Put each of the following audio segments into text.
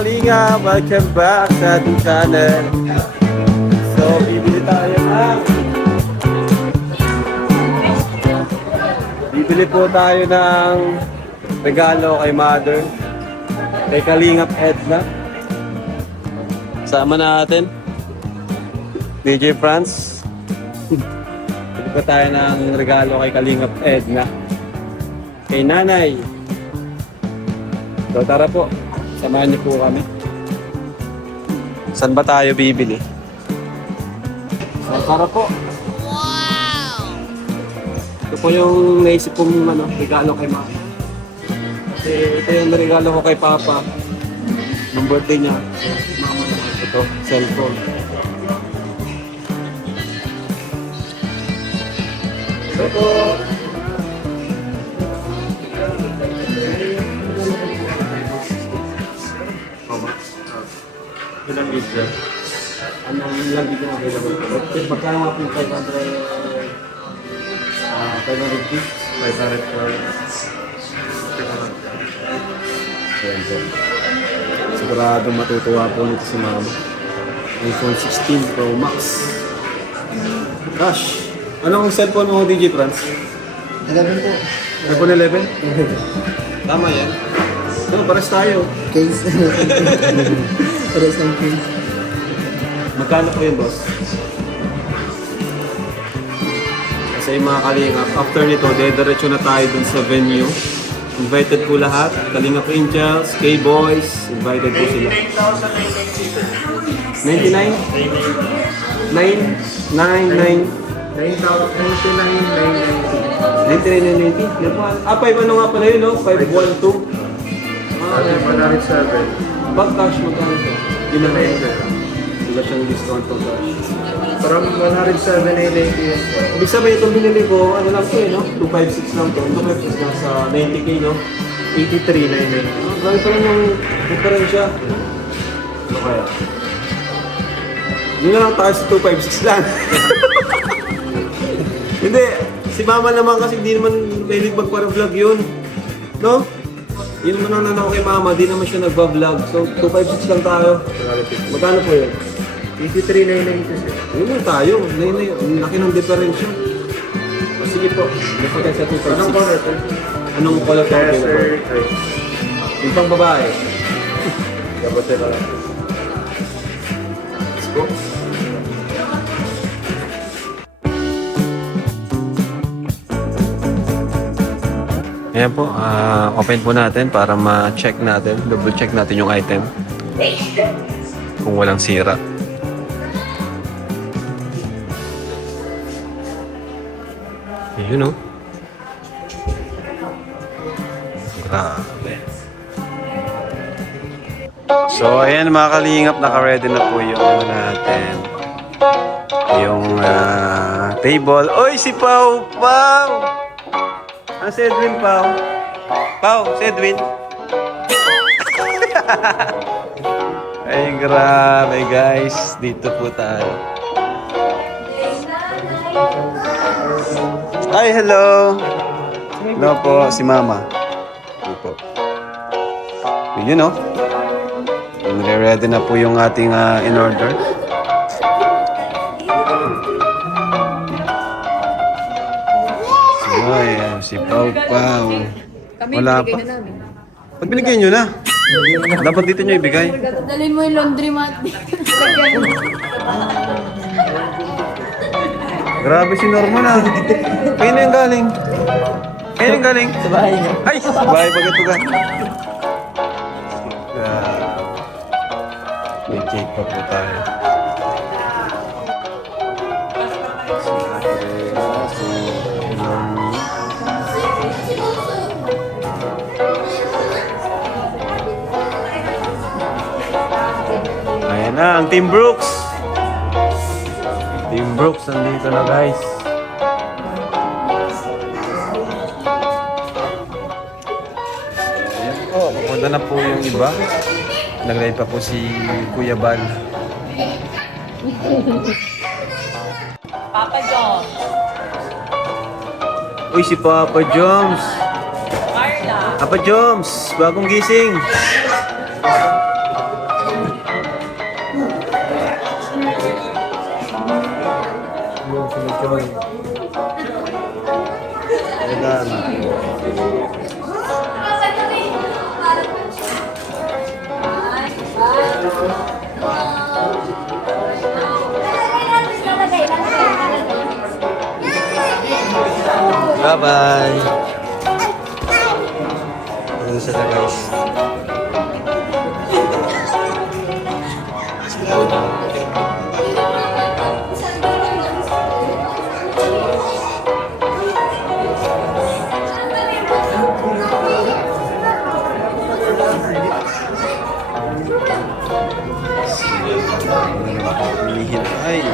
kalinga, welcome back sa ating channel. So, bibili po tayo ng regalo kay Mother, kay Kalingap Edna. Sama natin DJ France. Bibili po tayo ng regalo kay Kalingap Edna, kay Nanay. So tara po, samahan niyo po kami. Saan ba tayo bibili? So tara po. Wow! Ito po yung naisip kong regalo kay Mama. Kasi ito yung regalo ko kay Papa nung birthday niya. Mama niya. Ito, cellphone. Ito po. Ilang litre? Anong ilang litre na available? Magkano nga po yung 500 feet? 500 cards? Siguradong matutuwa po nito si Mama. iPhone 16 Pro Max. Gosh! Anong cellphone mo, DJ France? 11 po. iPhone 11? Tama yan. No, pares tayo. Case. Pares ng case. Magkano po yun, boss? Kasi yung mga kalingap, after nito, dediretso na tayo dun sa venue. Invited po lahat. Kalingap Angels, K-Boys, invited po sila. 99? 99,990. Ah, 5 ano nga pala yun, no? 512. Pag cash magkano ito? Yun na rin. Sila siyang discount po cash. From 107,880. Ibig sabihin itong binili ko, ano lang ito eh, no? 256 lang ito. 256 lang sa 90k, no? 83,990. Ganito rin yung diferensya. Ano kaya? Yun na lang tayo sa 256 lang. Hindi. Si Mama naman kasi hindi naman pwede magpara-vlog yun. No? Yun naman ang nanako kay Mama, di naman siya nagba-vlog. So, 256 lang tayo. Magkano po yun? 83,990. Yun lang tayo. Ang laki ng diferensya. O sige po, lipat tayo sa 256. Anong color ito? Anong color po? Desert. Yung pang babae. Gabote lang. Let's go. Ayan po, open po natin para ma-check natin, double check natin yung item. Kung walang sira. Yun o. Grabe. So ayan mga kalingap, naka-ready na po yung natin. Yung table. Oy, si Pau! Pau! Ah, si Edwin, Pau. Pau, si Edwin. Ay, grabe guys. Dito po tayo. Ay, hello. Hello po, si Mama. Hello po. Yun o. Ready na po yung ating in-order. Ayan, si Pau Pau. Wala pa. Ba't binigay nyo na? Dapat dito nyo ibigay. Dalhin mo yung laundry mat. Grabe si Norman ah. Kaya na yung galing. Kaya na yung galing. Sa bahay niya. Ay! Sa bahay pag ito ka. May cake pa po tayo. Ayan na, ang Team Brooks. Team Brooks, nandito na guys. Ayan po, papunta na po yung iba. Nag-live pa po si Kuya Bal. Papa John. Uy, si Papa Joms. Carla. Papa Joms, bagong gising. Joy. Ayan. Bye-bye. Ano sila guys? Ay.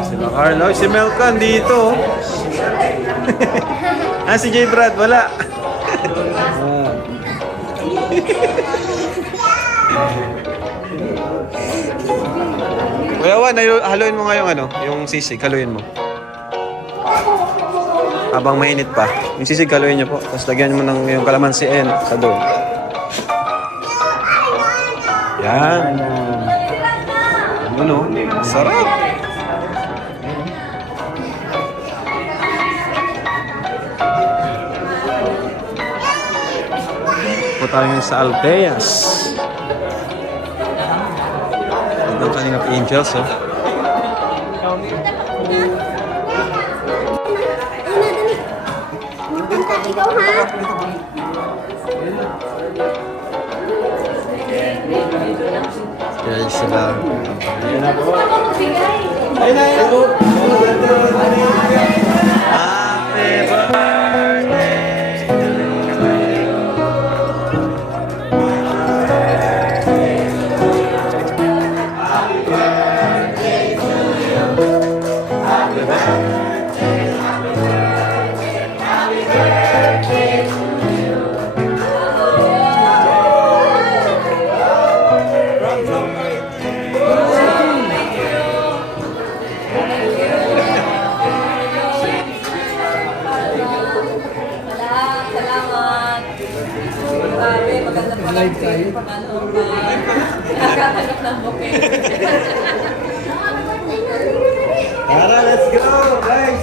Sila Carlo. Si Melkan dito. Si J. Brad, wala. Kuya Juan, haluin mo nga yung yung sisig, haluin mo. Habang mainit pa. Yung sisig, haluin niyo po. Tapos lagyan mo ng yung kalamansi sa doon. Yan. Ano? Sarap. Po tayo sa Alteas. Ang kanina Angels, oh. Ikaw ha? Guys, sila. Ayun na, Happy birthday. Salamat. Grabe, maganda pala. Nakatanggap ng bouquet. Tara, let's go, guys.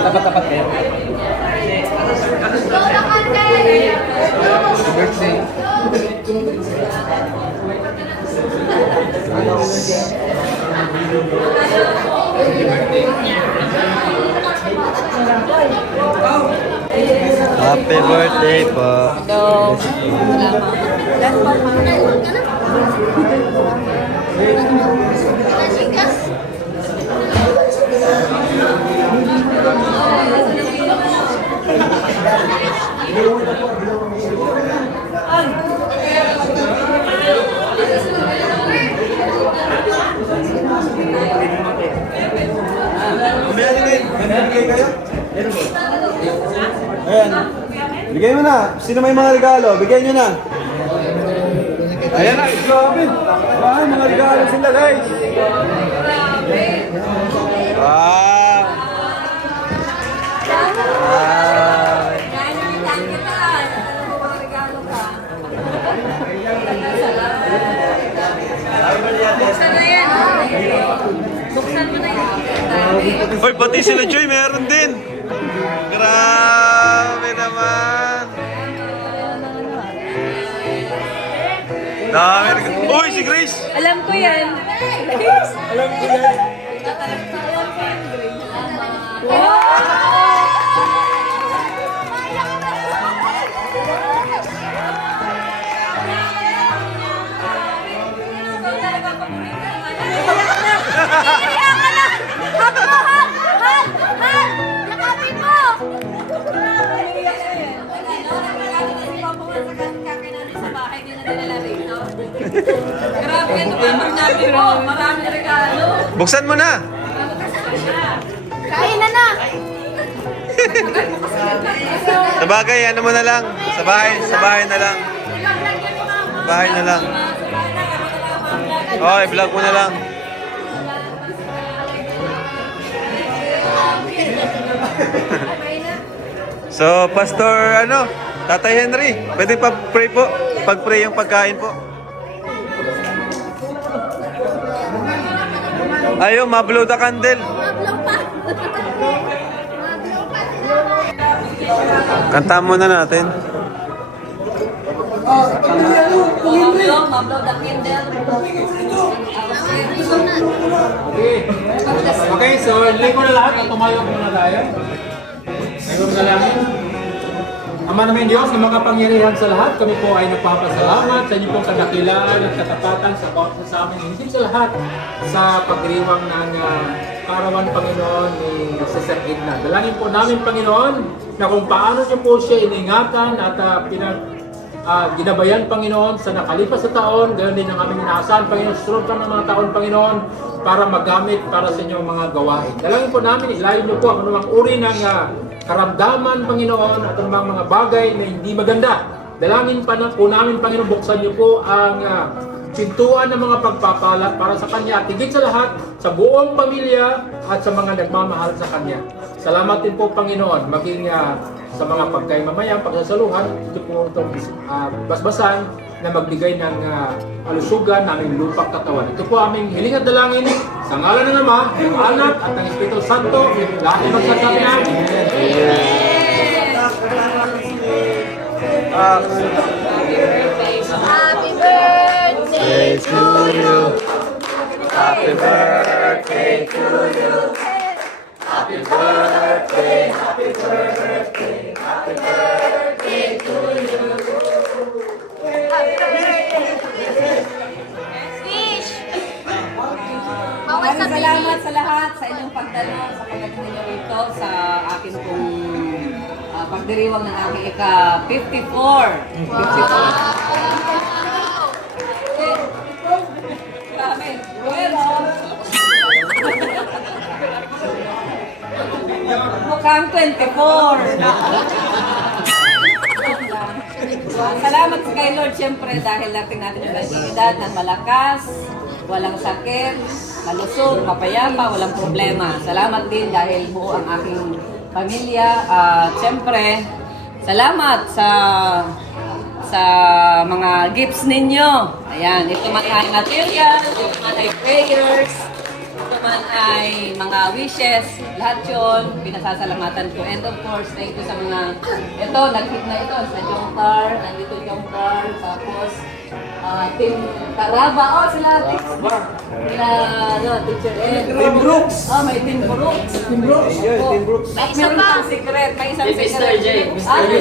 Tapat-tapat kayo. Birthday. Happy birthday po. Ayan. Bigay mo na. Sino may mga regalo? Bigay nyo na. Ayan na. Grabe. Ay, mga regalo sila, guys. Wow. Buksan mo na yan. Hoy, pati sila Joy, meron din. Grabe naman. Dami. Uy, si Grace. Alam ko yan. Alam ko yan. Grabe ito pamang namin mo. Maraming regalo. Buksan mo na. Kain na na. Sa bagay, ano mo na lang. Sa bahay na lang. Sa bahay na lang. Oh, i-vlog mo na lang. So, Pastor, Tatay Henry, pwede pa-pray po. Pag-pray yung pagkain po. Ayaw, ma-blow the candle. Kanta muna natin. Mablaw the candle. Okay, so ilay ko na lahat at tumayo muna tayo. Ngayon na lang. Ama namin Diyos na makapangyarihan sa lahat, kami po ay nagpapasalamat sa inyo pong kadakilaan at katapatan sa bawat sa amin. Hindi sa lahat sa pagdiriwang ng karawan Panginoon ni Sister Edna. Dalangin po namin Panginoon na kung paano niyo po siya iningatan at ginabayan Panginoon sa nakalipas sa taon, gayon din ang aming inaasahan Panginoon, susunod pa ng mga taon Panginoon para magamit para sa inyong mga gawain. Dalangin po namin, ilayin niyo po ang anumang uri ng karamdaman Panginoon at anumang mga bagay na hindi maganda. Dalangin pa na po namin Panginoon, buksan niyo po ang pintuan ng mga pagpapalat para sa Kanya at higit sa lahat sa buong pamilya at sa mga nagmamahal sa Kanya. Salamat din po Panginoon, maging sa mga pagkaimamayang pagsasaluhan, ito po itong basbasan na magbigay ng kalusugan ng aming lupang katawan. Ito po aming hiling at dalangin sa ngalan ng Ama, ng Anak at ng Espiritu Santo. Lahat ay magsasabi namin. Happy birthday to you. Happy birthday to you. Happy birthday, happy birthday, happy birthday to you. Fish! Maraming salamat sa lahat sa inyong pagdalo sa pagdating ninyo rito sa akin pong pagdiriwang ng aking ika-54. 54. Grabe. Pero, mukhang 24. Salamat kay Lord siyempre dahil natin yung edad ng malakas, walang sakit, malusog, mapayapa, walang problema. Salamat din dahil buo ang aking pamilya. Siyempre, salamat sa mga gifts ninyo. Ayan, ito man ay material, ito man ay prayers, ito man ay mga wishes, lahat yun, pinasasalamatan ko. And of course, thank you sa mga, ito, nag-hit na ito, sa Jongkar, nandito Jongkar, tapos, Team Karaba, sila, Teacher Ed. Team Brooks. May Team Brooks. Team Brooks. Team Brooks. At meron pang secret, may isang secret. Mr. J. Mr. J.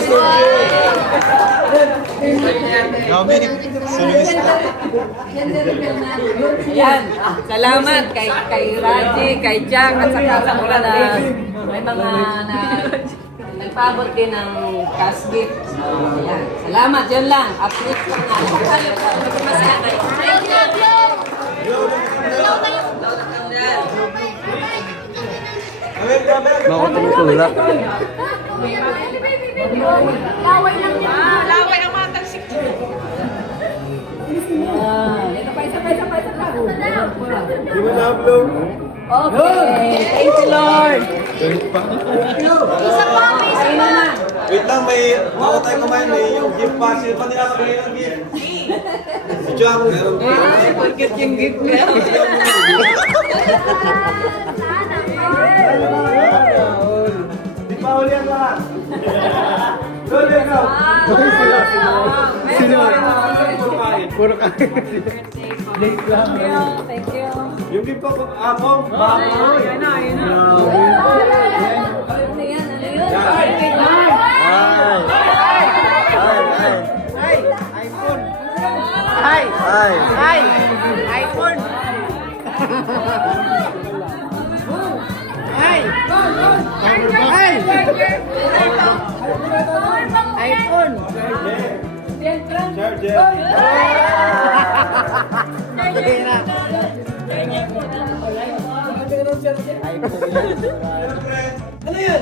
Ayan, salamat kay Raji, kay Jack, at saka sa mga may mga nagpabot din ng cash gift. Ayan, salamat, yun lang. Uplift lang natin. Makutulak. Laway ang mga tansik. Okay, thank you Lord. Isa pa, may isa pa. Wait lang, bago tayo kumain, may yung gift pa. Sino pa nila kabili ng gift? Si Jack, meron pa. Forget yung gift niya. Di pa uli ang lahat. Lord, ikaw. Puro kain. Late lang. Thank you. Yung gift ko, ako. Ayun na. Ano yan? Thank you Lord. Ano yan?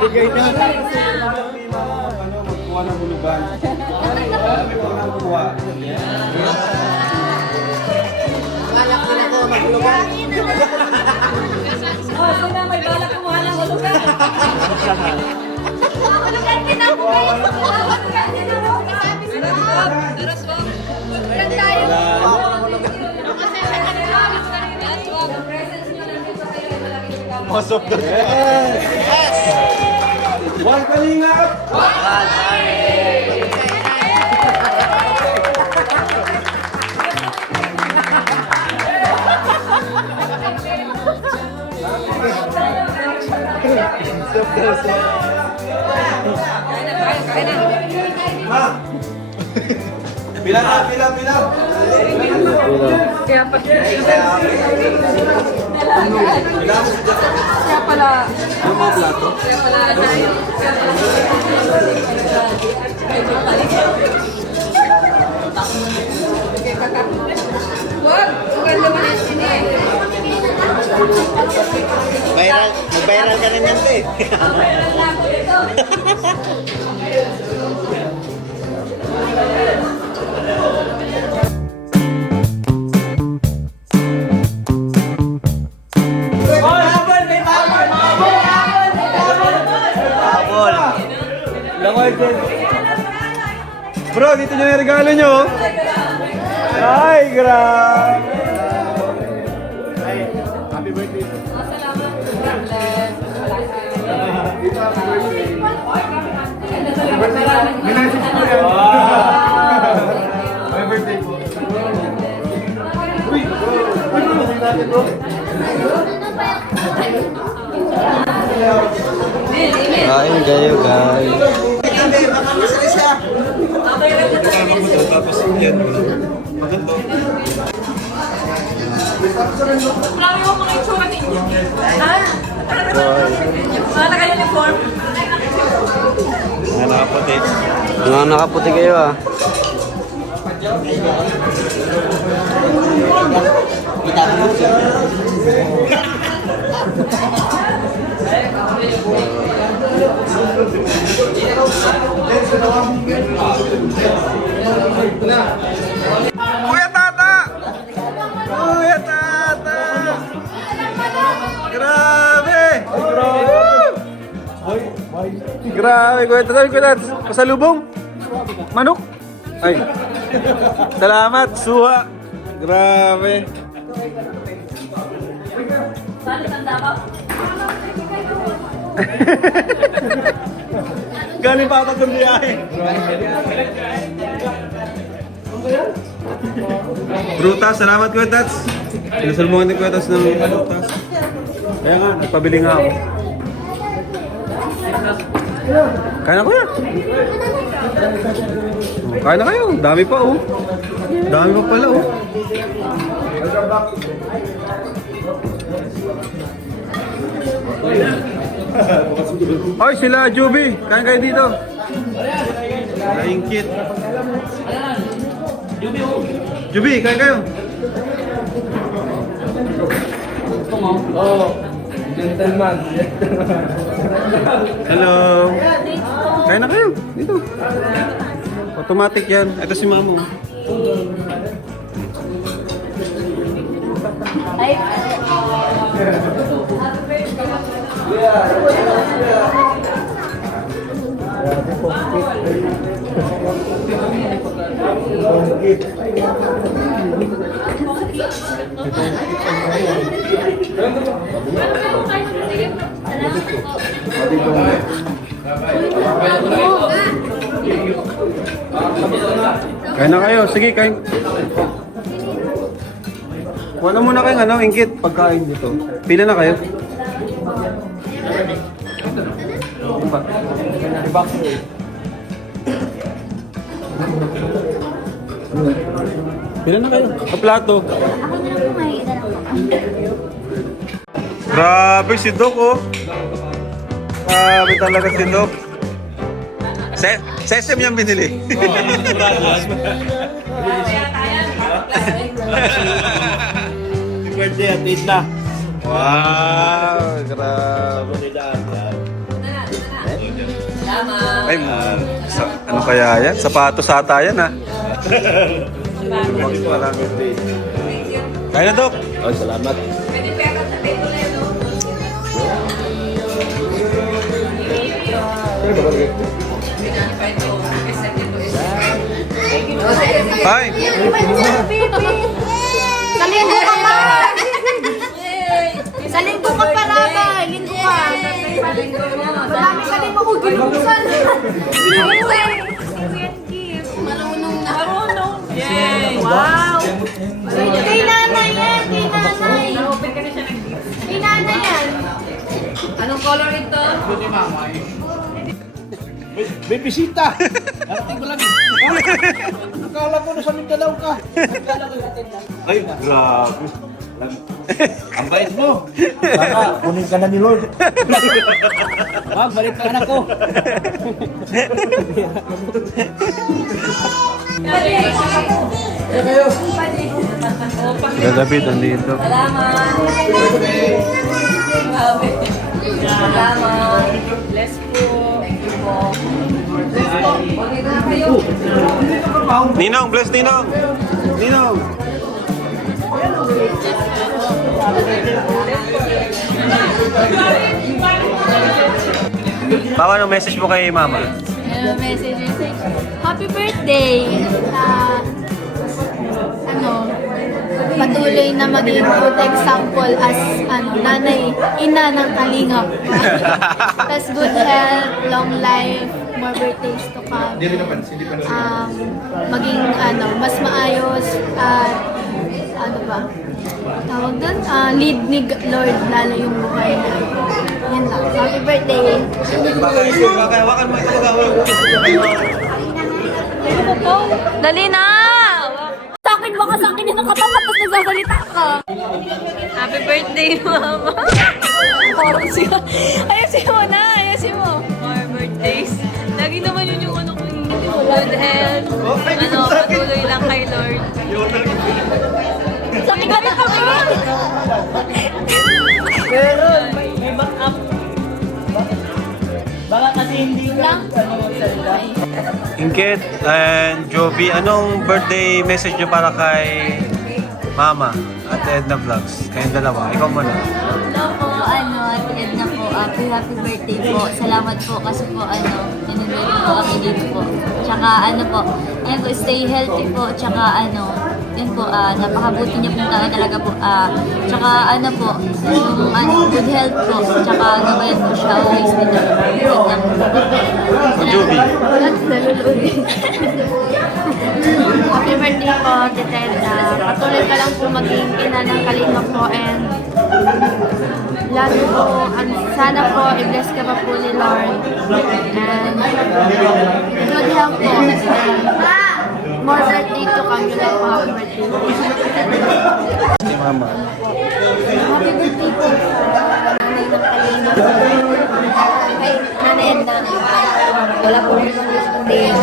Bigay na. Ano, magkuha ng hulugan. May mga kuha. Oh, sino may balak kumuha ng hulugan? Hulugan din ako kayo. Hulugan din ako. Hulugan tayo. Ang presence nyo nandito kayo ay malaking regalo. Most of the Yes! One kalingap! Kain na. Ma! Bilang na, bilang. Kaya pa. Kaya pala. Yung mga plato? Kaya pala. Wag! Ang ganda mo na sini. Mag-viral ka rin yan, te. Ang meron na ako dito. Bro, dito nyo yung regalo nyo. Ay, grabe. Happy birthday. Salamat. God bless. Minasip ko yan. Happy birthday po. Uy, bro, natin bro. Kain kayo, guys. Tapos yan. Maganda. Marami mo mga itsura ninyo. Sana kayo uniform. Nakaputi. Mga nakaputi kayo ah. Kuya Tata! Kuya Tata! Grabe! Grabe, Kuya Tata. Kuya Tata, pasalubong? Manok? Ay. Salamat, suha. Grabe. Sana tanda ba? Galing pa ako sa biyahe. Prutas, salamat Kuya Tats. Pinasalmungan ni Kuya Tats ng prutas. Kaya nga, nagpabili nga ako. Kaya na kuya. Kaya na kayo. Dami pa oh. Dami pa pala oh. Ay, sila Juby. Kain kayo dito. Naingkit. Juby, kain kayo. Oh, gentleman. Hello. Kain na kayo. Dito. Automatic yan. Ito si Mamo. Ay, Kain na kayo. Sige, kain. Kuha na muna kayong ingkit pagkain dito. Pila na kayo? Iba. Pila na kayo? Sa plato. ako na lang po may Grabe si Doc oh. Grabe talaga si Doc. Sesame yung binili. Happy birthday, at least na. Wow, grabe. Ito na. Salamat. Ay, ano kaya yan? Sapatos ata yan, ha? Kaya na, Dok. Oh, salamat. Pwede pera sa table na yun, no? Hi. Sa linggo ka pa! Sa linggo ka pa, Rabay! Linggo ka! Marami ka din ako ginuksan! Marunong na. Marunong! Yay! Wow! Kay nanay yan! Kay nanay! Kay nanay yan! Anong color ito? May bisita. Arating ko lang. Akala ko na sa Mindanao ka. Ay, grabe. Ang bait mo. Baka kunin ka na ni Lord. Balik ka anak ko. Gagabit, andito. Salamat. Salamat. Bless po. Thank you po. Bless po. Okay na kayo. Ninong, bless Ninong. Ninong. Baka anong message mo kay Mama? Message. Happy birthday! Patuloy na maging good example as nanay, ina ng kalingap. Tapos good health, long life, more birthdays to come. Maging mas maayos at tawag doon, lead ni Lord lalo yung buhay na. Yan lang. Happy birthday! Wakan mo ito. Dali na! Sa akin, baka sa akin yung katapat tapos nagsasalita ka. Happy birthday, Mama! Parang siya. Ayusin mo na! Ayusin mo! More birthdays. Lagi naman yun yung ano ko yung good health. Patuloy lang kay Lord. Sa akin ka na kami! Meron. May backup. Baka kasi hindi Lang? Ingkit and Jovi, anong birthday message nyo para kay Mama at Edna Vlogs? Kayong dalawa. Ikaw muna. Hello po, Ate Edna po. Happy birthday po. Salamat po kasi po, ninunod po kami dito po. Tsaka ayun po, stay healthy po. Tsaka yun po, napakabuti niyo po talaga po. Tsaka yung good health po. Tsaka gabayan po siya always din Jovi. Happy birthday po, Tita Edna. Patuloy ka lang po maging ina ng kalingap po and lalo po, sana po i-bless ka pa po ni Lord and good health po and more birthday to come. Yun lang po, happy birthday po. Si Mama. Happy birthday po sa nanay ng kalingap. Kay Nanay Edna. Wala po rin kong gusto din.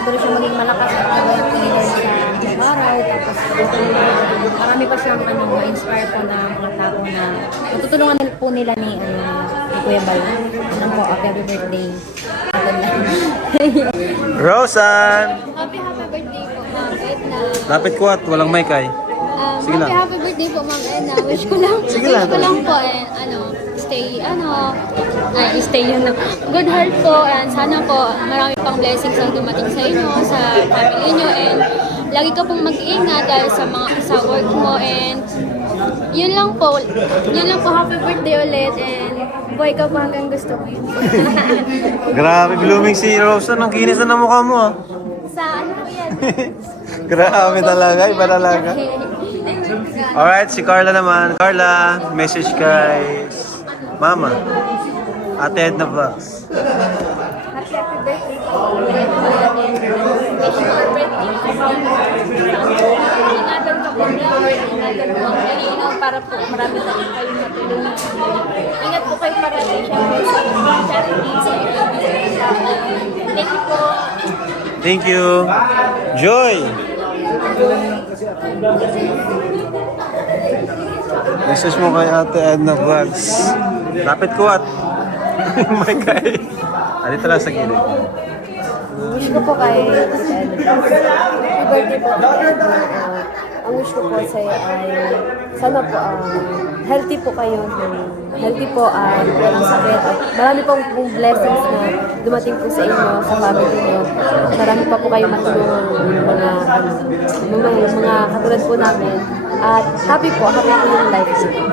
Puro siya maging malakas at kagawin po ni Lord sa araw. Tapos marami pa siyang ma-inspire po na mga tao na matutulungan po nila ni Kuya Bal. Po, happy birthday. Rosan! Happy birthday po, Ma'am Edna. Lapit ko at walang mic ay. Sige lang. Happy birthday po, Ma'am Edna. Wish ko lang, Sige lang. wish ko lang po, stay yun na. Good heart po, and sana po marami pang blessings ang dumating sa inyo, sa family nyo, and lagi ka pong mag-ingat dahil sa work mo, and yun lang po, happy birthday ulit, and buhay ka po hanggang gusto mo yun. Grabe, blooming si Rosan. Ang kinis na ng mukha mo ah. Sa ano po yan? Grabe talaga, iba talaga. Alright, si Carla naman. Carla, message kay Mama. Ate Edna Vlogs. Happy birthday po. Wish more birthday. Ingatan ka po ni Lord. Ingatan po ang kalinaw para po marami na rin kayong matulungan. Ingat po kayo parati syempre sa charity sa thank you po. Thank you. Joy! Message mo kay Ate Edna Vlogs. Lapit ko at may kay. Dito lang sa gilid. Wish ko po kay happy birthday po kay Edna. Ang wish ko po sa iyo ay sana po healthy po kayo. Healthy po, walang sakit. At marami pong blessings na dumating po sa inyo, sa family niyo. Marami pa po kayo matulungan mga katulad po namin. At happy po yung life niyo.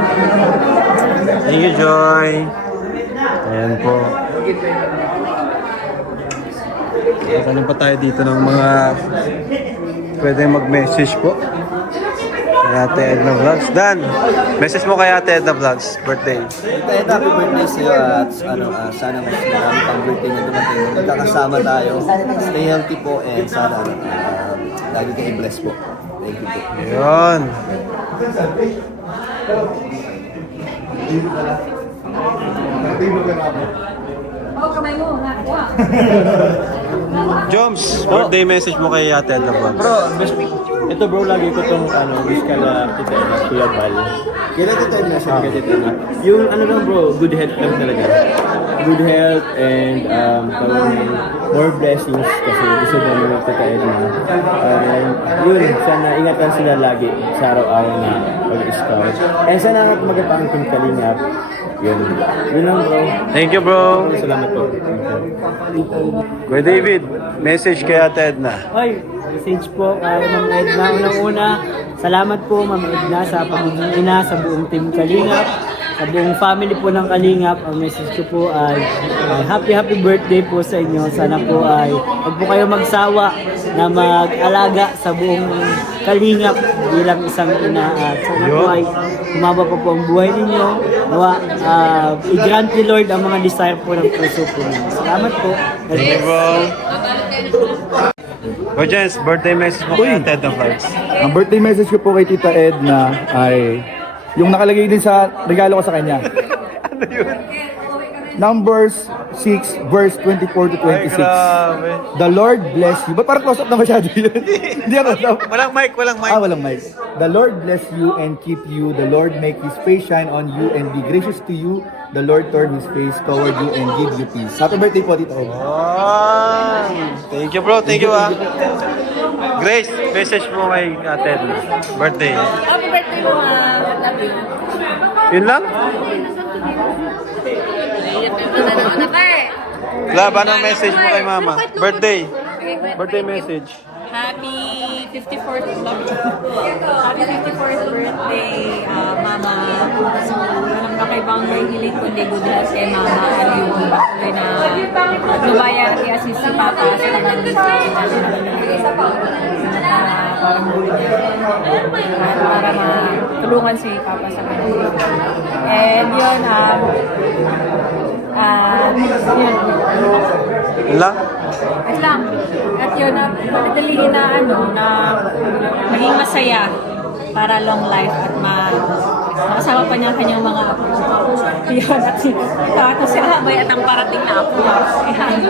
Thank you, Joy. Ayan po. Tanong pa tayo dito ng mga pwede mag-message po. Kay Ate Edna Vlogs. Dan, message mo kay Ate Edna Vlogs. Birthday. Ito, happy birthday sa iyo at sana mas marami pang birthday na dumating. Magkakasama tayo. Stay healthy po and sana lagi kayo blessed po. Thank you po. Ayun. Oh, kamay mo, nakuha. Joms, birthday message mo kay Ate Edna Vlogs. Bro, ito bro, lagi ko itong wish ka na kita na Kuya Val. Kaya ito tayo na sa Tita na. Yung lang bro, good health lang talaga. Good health and parang more blessings kasi gusto namin ng Tita Edna. Yun, sana ingatan sila lagi sa araw-araw na pag-scout. And sana magandang Team Kalingap. Yun lang bro. Thank you, bro. Salamat po. Kuya David, message kay Ate Edna. Hoy, message po kay Ma'am Edna. Unang-una, salamat po Ma'am Edna sa pagiging ina sa buong Team Kalingap, sa buong family po ng Kalingap. Ang message ko po ay happy birthday po sa inyo. Sana po ay huwag po kayo magsawa na mag-alaga sa buong Kalingap bilang isang ina. At sana po ay humaba pa po ang buhay ninyo. Nawa, i-grant ni Lord ang mga desire po ng puso po ninyo. Salamat po. Thank you, bro. Kuya Jens, birthday message mo kay Ate Edna Vlogs. Ang birthday message ko po kay Tita Edna ay yung nakalagay din sa regalo ko sa kanya. Ano yun? Numbers 6 verse 24 to 26. Ay, grabe. The Lord bless you. Ba't parang close up na masyado yun? Hindi ako alam. Walang mic, walang mic. Walang mic. The Lord bless you and keep you. The Lord make His face shine on you and be gracious to you. The Lord turn His face toward you and give you peace. Happy birthday po, Tita Edna. Oh, thank you, bro. Thank you, Grace, message mo kay Ate Edna. Birthday. Happy birthday mo, ma'am. Love you. Yun lang? Lab, anong message mo kay Mama? Birthday. Birthday message. Happy 54th Happy 54th birthday, Mama. Walang kakaibang hiling kundi good health kay Mama at yung patuloy na lumayan at i-assist si Papa sa kanyang parang buhay niya. At para matulungan si Papa sa kanyang. And yun, yun. Wala? At lang. At yun, pagdalihin na na maging masaya para long life at makasama pa niya kanyang mga apo. Yun, at ito si Habay at ang parating na apo. Ayan.